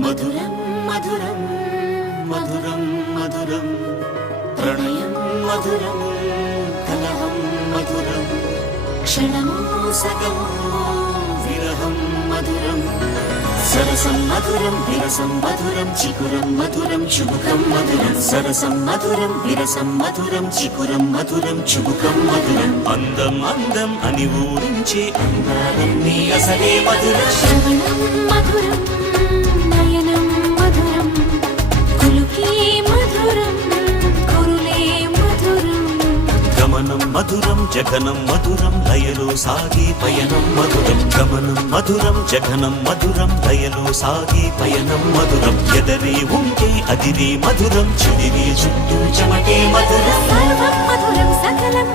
మధురం మధురం మధురం మధురం ప్రణయం మధురం కలహం మధురం క్షణము సగము విరహం మధురం సరసం మధురం విరసం మధురం చికురం మధురం చుబుకం మధురం సరసం మధురం విరసం మధురం చికురం మధురం చుబుకం మధురం అందం అందం అని ఊరించే అందాలన్నీ అసలే మధురం శ్రవణం మధురం నయనం మధురం కులుకే మధురం కురులే మధురం గమనం మధురం జగనం మధురం లయలో సాగే పయనం మధురం గమనం మధురం జగనం మధురం లయలో సాగే పయనం మధురం ఎదరే ఉంటే అదిరే మధురం చెదిరే చుట్టూ చెమటే మధురం సర్వం మధురం సకలం